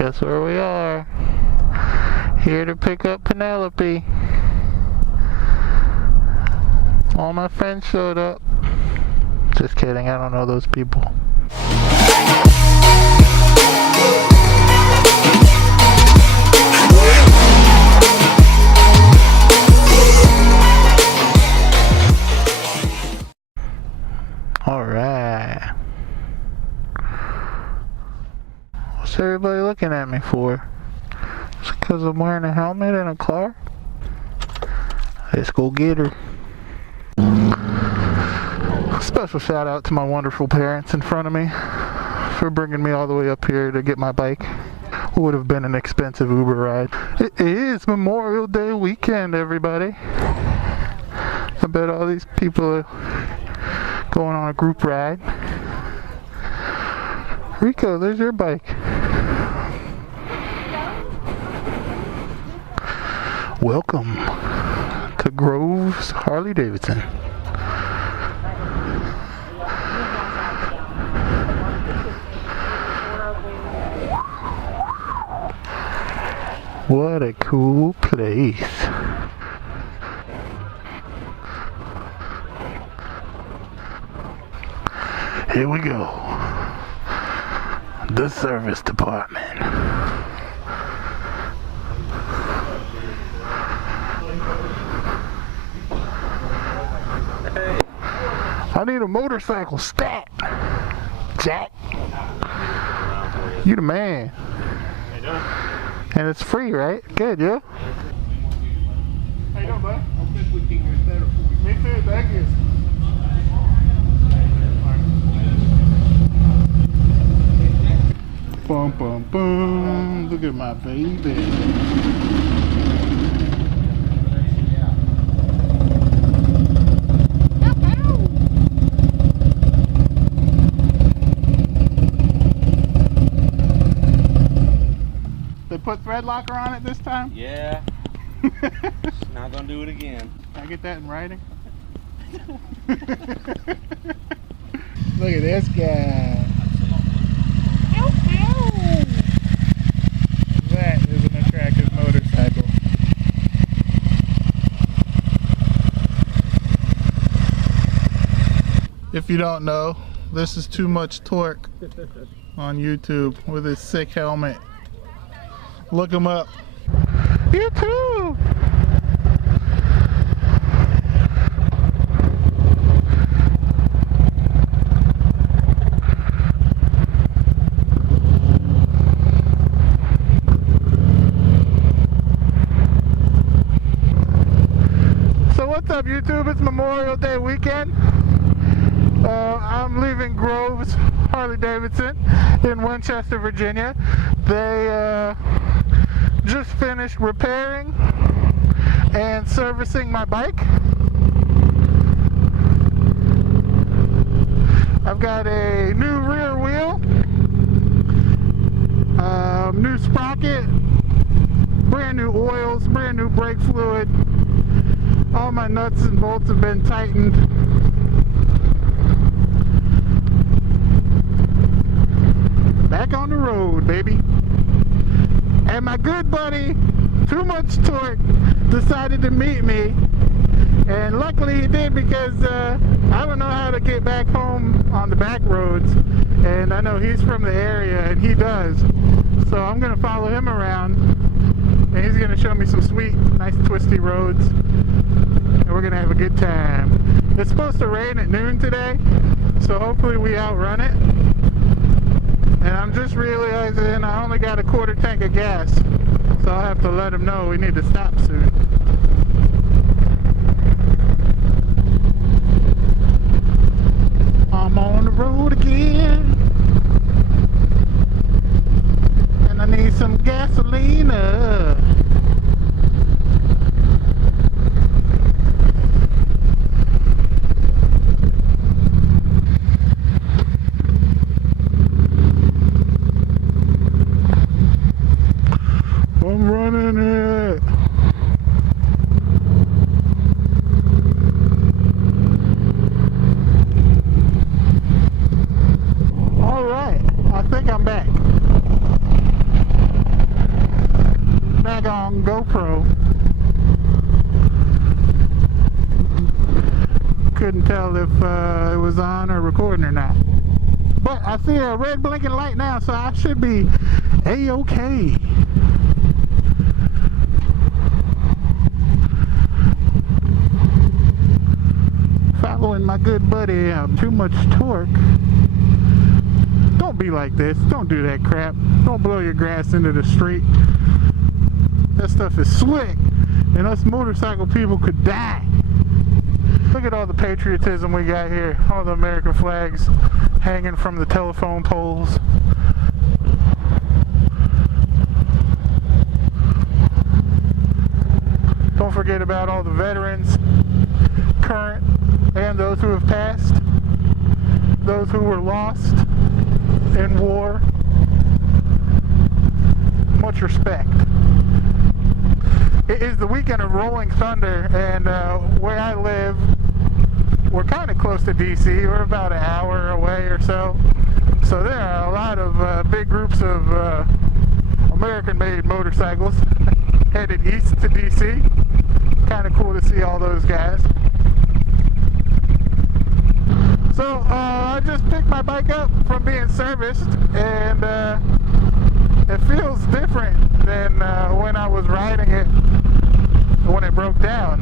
Guess where we are? Here to pick up Penelope. All my friends showed up. Just kidding, I don't know those people. Alright. What's everybody looking at me for? Just because I'm wearing a helmet in a car? Let's go get her. Special shout out to my wonderful parents in front of me for bringing me all the way up here to get my bike. It would have been an expensive Uber ride. It is Memorial Day weekend, everybody. I bet all these people are going on a group ride. Rico, there's your bike. Welcome to Grove's Harley Davidson. What a cool place. Here we go. The service department. Hey. I need a motorcycle stat. Jack. You the man. How you doing? And it's free, right? Good, yeah? How you doing, bud? I think we can get better for you. Me too, thank you. Bum, bum, bum. Look at my baby. They put thread locker on it this time? Yeah. Not gonna do it again. Can I get that in writing? Look at this guy. That is an attractive motorcycle. If you don't know, this is Too Much Torque on YouTube with his sick helmet. Look him up. You too! So what's up, YouTube? It's Memorial Day weekend. I'm leaving Grove's Harley Davidson in Winchester, Virginia. They just finished repairing and servicing my bike. I've got a new rear wheel, new sprocket, brand new oils, brand new brake fluid. All my nuts and bolts have been tightened. Back on the road, baby. And my good buddy, Too Much Torque, decided to meet me. And luckily he did, because I don't know how to get back home on the back roads. And I know he's from the area, and he does. So I'm going to follow him around. And he's going to show me some sweet, nice twisty roads. And we're going to have a good time. It's supposed to rain at noon today, so hopefully we outrun it. And I'm just realizing I only got a quarter tank of gas, so I'll have to let him know we need to stop soon. I'm on the road again, and I need some gasoline. I'm running it. All right, I think I'm back. couldn't tell if it was on or recording or not. But I see a red blinking light now, so I should be A-okay. Following my good buddy, Too Much Torque. Don't be like this. Don't do that crap. Don't blow your grass into the street. That stuff is slick, and us motorcycle people could die. Look at all the patriotism we got here. All the American flags hanging from the telephone poles. Don't forget about all the veterans, current and those who have passed, those who were lost in war. Much respect. It is the weekend of Rolling Thunder, and where I live, we're kind of close to DC. We're about an hour away or so. So there are a lot of big groups of American-made motorcycles headed east to DC. Kind of cool to see all those guys. So I just picked my bike up from being serviced, and it feels different than when I was riding it when it broke down.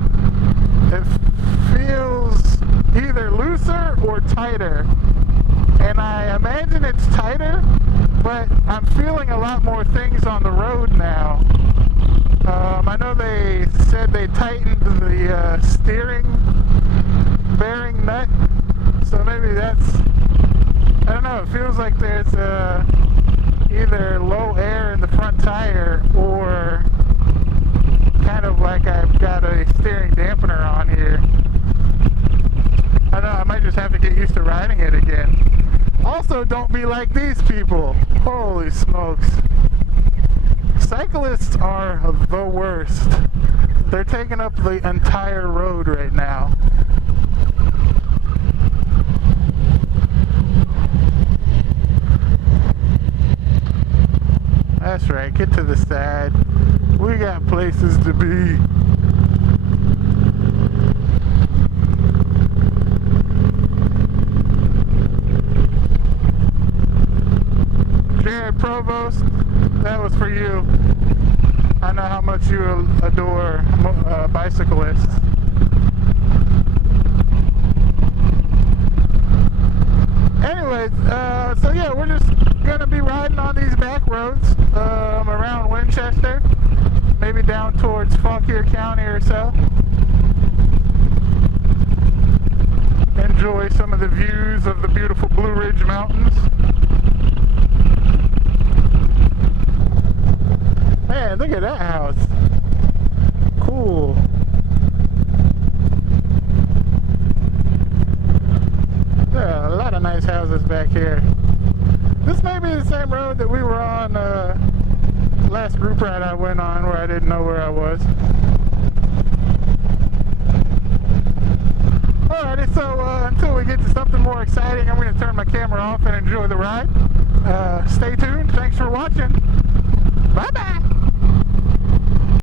It feels either looser or tighter, and I imagine it's tighter, but I'm feeling a lot more things on the road now. I know they said they tightened the steering bearing nut, so maybe that's, I don't know, it feels like there's either low air in the front tire, or kind of like I've got a steering dampener on here. I don't know, I might just have to get used to riding it again. Also, don't be like these people. Holy smokes. Cyclists are the worst. They're taking up the entire road right now. That's right, get to the side. We got places to be. Jared Provost, that was for you. I know how much you adore bicyclists. Anyways, so yeah, we're just gonna be riding on these back roads around Winchester, maybe down towards Fauquier County or so. Enjoy some of the views of the beautiful Blue Ridge Mountains. Man, look at that house. Cool. There are a lot of nice houses back here. This may be the same road that we were on last group ride I went on, where I didn't know where I was. Alrighty, so until we get to something more exciting, I'm going to turn my camera off and enjoy the ride. Stay tuned. Thanks for watching. Bye-bye.